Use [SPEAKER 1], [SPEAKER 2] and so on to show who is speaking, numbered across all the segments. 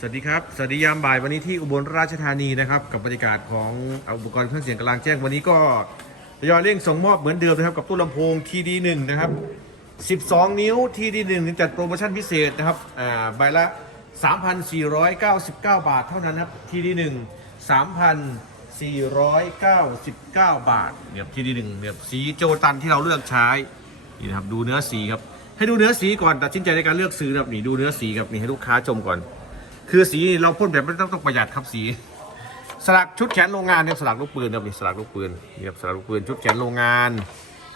[SPEAKER 1] สวัสดีครับ สวัสดียามบ่ายวันนี้ที่อุบลราชธานีนะครับ กับบรรยากาศของอุปกรณ์เครื่องเสียงกลางแจ้งวันนี้ก็ทยอยเร่งส่งมอบเหมือนเดิมนะครับ กับตู้ลำโพง TD1 นะครับ 12 นิ้ว TD1 จัดโปรโมชั่นพิเศษนะครับอ่าใบละ 3,499 บาทเท่านั้นครับ TD1 3,499 บาทเนี่ยครับ TD1 เนี่ยสีโจตันที่เราเลือกใช้นี่นะครับดูเนื้อสีครับให้ดูเนื้อสีก่อนตัดสินใจในการเลือกซื้อนะครับนี่ดูเนื้อสีครับนี่ให้ลูกค้าชมก่อน คือสีเราพ่นแบบไม่ต้องต้องประหยัดครับสี สลักชุดแขนโรงงานเนี่ยสลักลูกปืนครับนี่สลักลูกปืนนี่ครับสลักลูกปืนชุดแขนโรงงาน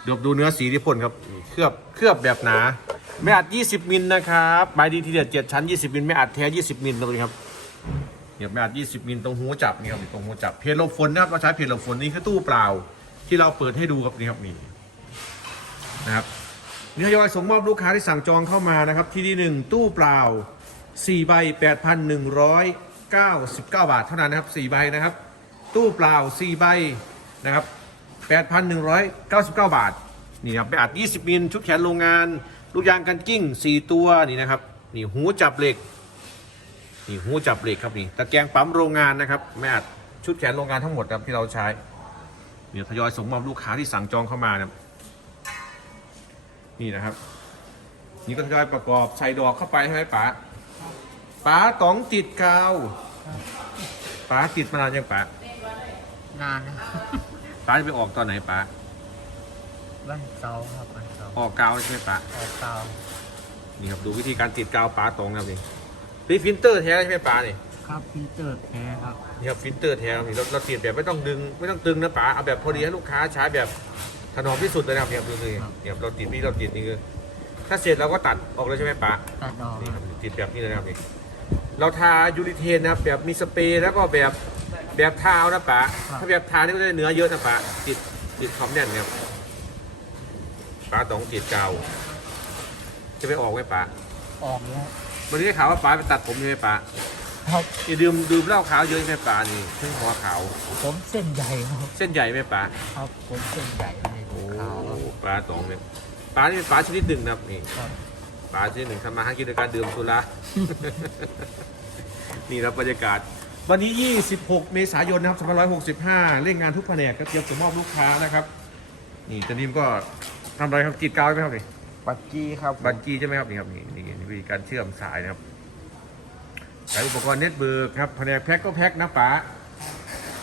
[SPEAKER 1] เดี๋ยวดูเนื้อสีที่พ่นครับเคลือบเคลือบแบบหนา ไม่อัด 20มิลนะครับใบดีทีเด็ดเจ็ดชั้น 20มิลไม่อัดแท้ 20มิลตรงนี้ครับเนี่ยไม่อัด 20มิลตรงหูจับนี่ครับตรงหูจับเพลโลฝนนะครับเราใช้เพลโลฝนนี่คือตู้เปล่า ที่เราเปิดให้ดูครับนี่ครับนี่นะครับเนี่ทยอยส่งมอบลูกค้าที่สั่งจองเข้ามานะครับที่ที่หนึ่งตู้เปล่า 4ใบ 8,199 บาทเท่านั้นนะครับ4ใบนะครับ ตู้เปล่า 4 ใบนะครับ 8,199 บาท นี่ครับไปอัด 20 มิล ชุดแขนโรงงาน ลูกยางกันกิ้ง 4 ตัวนี่นะครับ นี่หูจับเหล็ก นี่หูจับเหล็กครับนี่ ตะแกรงปั๊มโรงงานนะครับไม่อัดชุดแขนโรงงานทั้งหมดครับที่เราใช้เดี๋ยวทยอยส่งมอบลูกค้าที่สั่งจองเข้ามานะนี่นะครับ นี่ก็ทยอยประกอบใส่ดอกเข้าไปใช่ไหมป๋า ป๋าต๋องติดกาวป๋าติดมานานยังป๋านา
[SPEAKER 2] นนะ
[SPEAKER 1] ป๋าจะไปออกตอนไหนป๋า
[SPEAKER 2] วันเสาร์ครับวันเสาร์
[SPEAKER 1] ออกกาวใช่ไหมป๋า
[SPEAKER 2] ออกเสาร์
[SPEAKER 1] นี่ครับดูวิธีการติดกาวป๋าต๋องครับนี่นี่ฟิลเตอร์แท้ใช่ไหมป๋านี่
[SPEAKER 2] ครับพีเตอร์แท้ครับ
[SPEAKER 1] นี่ครับฟิลเตอร์แท้ครับนี่เราเราติดแบบไม่ต้องดึงไม่ต้องตึงนะป๋าเอาแบบพอดีให้ลูกค้าใช้แบบถนอมที่สุดเลยนะครับเนี่ยดูเลยเนี่ยเราติดนี่เราติดนี่คือถ้าเสร็จเราก็ตัดออกเลยใช่ไหมป๋า
[SPEAKER 2] ตัดดอก
[SPEAKER 1] นี่ครับติดแบบนี้เลยนะครับนี่ เราทายูริเทนนะครับแบบมีสเปรย์แล้วก็แบบแบบทาเอานะป๋าถ้าแบบทานี่ก็จะได้เนื้อเยอะนะป๋าติดติดความแน่นครับป๋าต้องติดกาวจะไปออกไหมป๋า
[SPEAKER 2] ออกแล้ว
[SPEAKER 1] วันนี้ได้ข่าวว่าป๋าไปตัดผมใช่ไหมป๋า
[SPEAKER 2] ครับ
[SPEAKER 1] อย่าดื่มดื่มเหล้าขาวเยอะใช่ไหมป๋านี่เพิ่งหัวขาว
[SPEAKER 2] ผมเส้นใหญ่ครับ
[SPEAKER 1] เส้นใหญ่ไหมป๋า
[SPEAKER 2] ครับผมเส้นใหญ่ใน
[SPEAKER 1] โอ้
[SPEAKER 2] ขาวครับ
[SPEAKER 1] ป๋าตองเนี่ยป๋านี่เป็นป๋าชนิดหนึ่งนะครับนี่
[SPEAKER 2] ครับ
[SPEAKER 1] ป๋าชนิดหนึ่งทำมาหากินโดยการดื่มสุรา นี่ครับบรรยากาศ วันนี้ 26 เมษายนนะครับ2565 เร่งงานทุกแผนกก็เตรียมส่งมอบลูกค้านะครับ นี่ตอนนี้ก็ทำอะไรครับกรีดกาวใช่ไหมครับนี่
[SPEAKER 2] ปักกี้ครับ
[SPEAKER 1] บัตรกีใช่ไหมครับนี่ครับนี่นี่นี่วิธีการเชื่อมสายนะครับสายอุปกรณ์เน็ตเบิร์กครับแผนกแพ็คก็แพ็คนะป๋า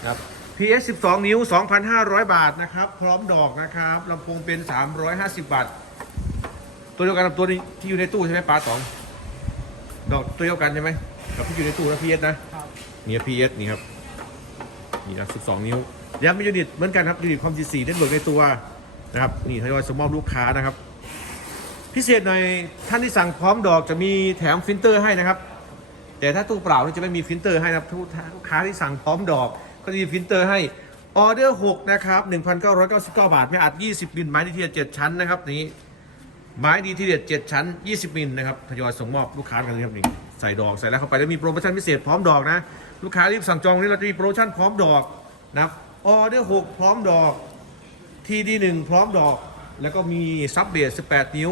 [SPEAKER 1] ครับ PS 12 นิ้ว 2,500 บาทนะครับ พร้อมดอกนะครับลำโพงเป็น 350 บาท ตัวเดียวกันกับตัวนี้ที่อยู่ในตู้ใช่ไหมป๋าสองดอกตัวเดียวกันใช่ไหม กับที่อยู่ในตู้นะ PS นะ
[SPEAKER 2] ครับ
[SPEAKER 1] นี่ครับ PS นี่ครับนี่นะ12นิ้วย้ำมียูนิตเหมือนกันครับยูนิตคอมจี4เน็ตเบิร์กในตัวนะครับนี่ทยอยส่งมอบลูกค้านะครับ พิเศษหน่อยท่านที่สั่งพร้อมดอกจะมีแถมฟิลเตอร์ให้นะครับ แต่ถ้าตู้เปล่านี่จะไม่มีฟิลเตอร์ให้นะครับทุกลูกค้าที่สั่งพร้อมดอกก็จะมีฟิลเตอร์ให้ออเดอร์6นะครับ1,999 บาท ไม่อัด 20 มิลไม้ดีทีเด็ด7ชั้นนะครับนี้ไม้ดีทีเด็ด7ชั้น 20 มิลนะครับทยอยส่งมอบลูกค้ากันเลยครับนี่ ใส่ดอกใส่แล้วเข้าไปแล้วมีโปรโมชั่นพิเศษพร้อมดอกนะ ลูกค้ารีบสั่งจองนี้เราจะมีโปรโมชั่นพร้อมดอกนะครับออเดอร์6พร้อมดอกทีดีหนึ่งพร้อมดอก แล้วก็มีซับเบส18 นิ้ว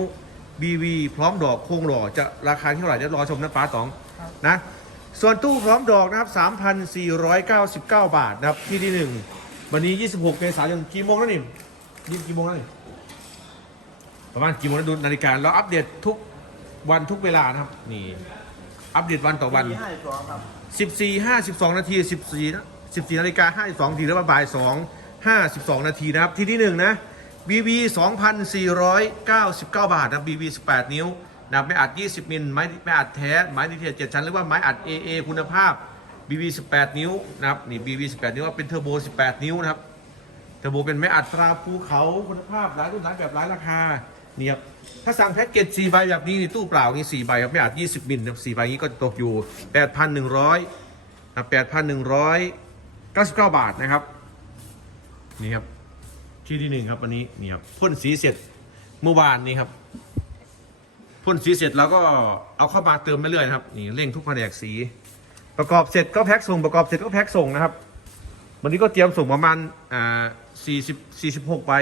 [SPEAKER 1] BV พร้อมดอกโครงหล่อจะราคาเท่าไหร่เดี๋ยวรอชมนะป้าต๋องนะส่วนตู้พร้อมดอกนะครับ 3,499 บาทนะครับที่ดีหนึ่งวันนี้ 26เมษายนกี่โมงแล้วนี่ยี่กี่โมงแล้วนี่ประมาณกี่โมงแล้วดูนาฬิกาเราอัปเดตทุกวันทุกเวลานะครับนี่ อัปเดตวันต่อวัน
[SPEAKER 2] ให้สองครับ
[SPEAKER 1] 14 52 นาที 14นะ14นาฬิกา52นาทีแล้วบ่าย2 52 นาทีนะครับ ที่ที่หนึ่งนะ BB 2,499 บาทนะ BB 18 นิ้วนะไม่อัด 20 มิลไม้ไม่อัดแท้ ไม้ดีเทล7ชั้นหรือว่าไม้อัด AA คุณภาพ BB 18 นิ้วนะครับ นี่ BB 18 นิ้วเป็นเทอร์โบ 18 นิ้วนะครับ เทอร์โบเป็นไม้อัดตราภูเขาคุณภาพหลายรุ่นหลายแบบหลายราคา นี่ครับถ้าสั่งแพ็กเกจ4ใบแบบนี้นี่ตู้เปล่านี่4ใบครับไม่อัด20 มิลนะ4ใบนี้ก็ตกอยู่ 8,100นะ8,199 บาทนะครับนี่ครับที่ที่หนึ่งครับวันนี้นี่ครับพ่นสีเสร็จเมื่อวานนี้ครับพ่นสีเสร็จแล้วก็เอาเข้ามาเติมไปเรื่อยนะครับนี่เร่งทุกแผนกสี ประกอบเสร็จก็แพ็คส่งประกอบเสร็จก็แพ็คส่งนะครับ วันนี้ก็เตรียมส่งประมาณอ่า40 46ใบ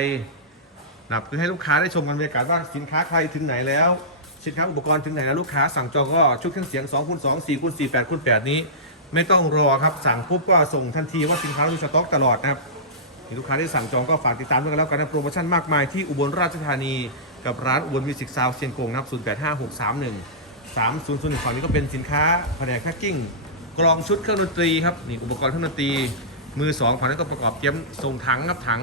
[SPEAKER 1] นะครับคือให้ลูกค้าได้ชมกันบรรยากาศว่าสินค้าใครถึงไหนแล้ว สินค้าอุปกรณ์ถึงไหนแล้วลูกค้าสั่งจองก็ชุดเครื่องเสียง2คูณ2 4คูณ4 8คูณ8นี้ ไม่ต้องรอครับสั่งปุ๊บก็ส่งทันทีว่าสินค้าเรามีสต็อกตลอดนะครับมีลูกค้าที่สั่งจองก็ฝากติดตามด้วยกันแล้วกันนะโปรโมชั่นมากมายที่อุบลราชธานีกับร้านอุบลมิวสิกซาวเชียงกงนะครับ 085631 3001ฝั่งนี้ก็เป็นสินค้าแผนกแพ็คกิ้งกรองชุดเครื่องดนตรีครับนี่อุปกรณ์เครื่องดนตรีมือสองฝั่งนั้นก็ประกอบเกมส่งถังครับถัง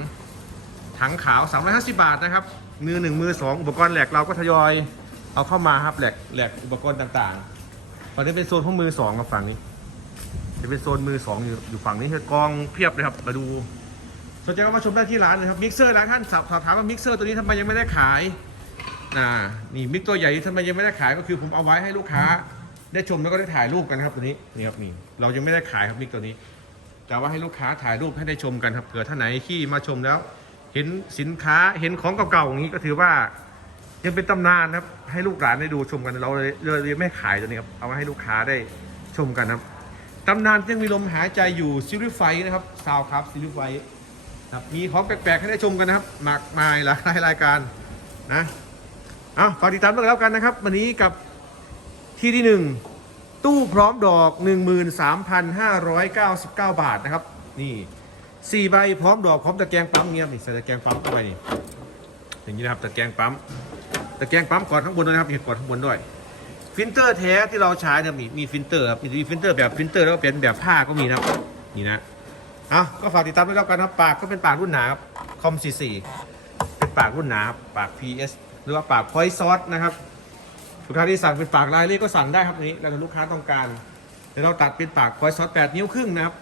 [SPEAKER 1] ถังขาว 350 บาทนะครับ มือหนึ่งมือสองอุปกรณ์แหลกเราก็ทยอยเอาเข้ามาครับแหลกแหลกอุปกรณ์ต่างๆฝั่งนี้เป็นโซนของมือสองกับฝั่งนี้ จะเป็นโซนมือสองอยู่อยู่ฝั่งนี้คือกองเพียบเลยครับมาดูสนใจก็มาชมได้ที่ร้านนะครับมิกเซอร์ร้านท่านสอบถามว่ามิกเซอร์ตัวนี้ทำไมยังไม่ได้ขายอ่านี่มิกตัวใหญ่ที่ทำไมยังไม่ได้ขายก็คือผมเอาไว้ให้ลูกค้า ได้ชมแล้วก็ได้ถ่ายรูปกันครับตัวนี้นี่ครับนี่เรายังไม่ได้ขายครับมิกตัวนี้ แต่ว่าให้ลูกค้าถ่ายรูปให้ได้ชมกันครับเผื่อท่านไหนที่มาชมแล้ว เห็นสินค้าเห็นของเก่าๆอย่างนี้ก็ถือว่า ยังเป็นตำนานครับ ให้ลูกหลานได้ดูชมกันเราเลยเลยไม่ขายตัวนี้ครับเอาไว้ให้ลูกค้าได้ชมกันครับตำนานยังมีลมหายใจอยู่ซิลิไฟนะครับซาวครับซิลิไฟครับมีของแปลกๆให้ได้ชมกันนะครับมากมายหลายรายการนะเอาฝากติดตามด้วยแล้วกันนะครับ วันนี้กับที่ที่หนึ่งตู้พร้อมดอก 13,599 บาทนะครับ นี่ สี่ใบพร้อมดอกพร้อมตะแกรงปั๊มเงี้ยนี่ใส่ตะแกรงปั๊มเข้าไปนี่อย่างนี้นะครับตะแกรงปั๊มตะแกรงปั๊มก่อนข้างบนด้วยนะครับเห็นก่อนข้างบนด้วย ฟิลเตอร์แท้ที่เราใช้เนี่ยมีมีฟิลเตอร์ครับมีฟิลเตอร์แบบฟิลเตอร์แล้วก็เป็นแบบผ้าก็มีนะครับนี่นะเอาก็ฝากติดตามด้วยแล้วกันนะปากก็เป็นปากรุ่นหนาครับคอมซีเป็นปากรุ่นหนาปาก PS หรือว่าปากพอยซอสนะครับลูกค้าที่สั่งเป็นปากลายเล่ก็สั่งได้ครับนี้แล้วแต่ลูกค้าต้องการเดี๋ยวเราตัดเป็นปากพอยซอส8นิ้วครึ่งนะครับ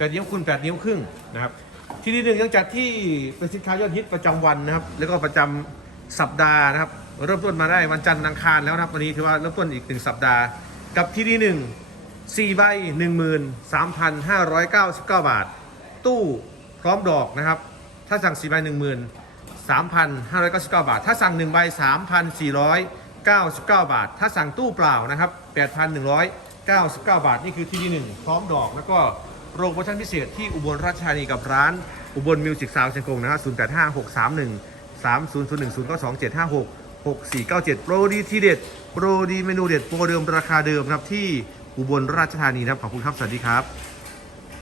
[SPEAKER 1] 8นิ้วคูณ8นิ้วครึ่งนะครับ ที่นี่หนึ่งยังจัดที่เป็นสินค้ายอดฮิตประจำวันนะครับ แล้วก็ประจำสัปดาห์นะครับ เริ่มต้นมาได้วันจันทร์อังคารแล้วนะครับวันนี้ถือว่าเริ่มต้นอีกหนึ่งสัปดาห์ กับที่นี่หนึ่งสี่ใบหนึ่งหมื่นสามพันห้าร้อยเก้าสิบเก้าบาท ตู้พร้อมดอกนะครับ ถ้าสั่งสี่ใบหนึ่งหมื่นสามพันห้าร้อยเก้าสิบเก้าบาท ถ้าสั่งหนึ่งใบสามพันสี่ร้อยเก้าสิบเก้าบาท ถ้าสั่งตู้เปล่านะครับแปดพันหนึ่งร้อยเก้าสิบเก้าบาท นี่คือที่นี่หนึ่งพร้อมดอกแล้วก็ โปรโมชั่นพิเศษที่อุบลราชธานีกับร้านอุบลมิวสิกซาวด์เชียงกงนะครับ0 8 5 6 3 1 3 0 0 1 0 9 2 7 5 6 6 4 9 7 โปรดีทีเด็ด โปรดีเมนูเด็ด โปรเดิมราคาเดิมนะครับที่อุบลราชธานีนะครับขอบคุณครับ สวัสดีครับ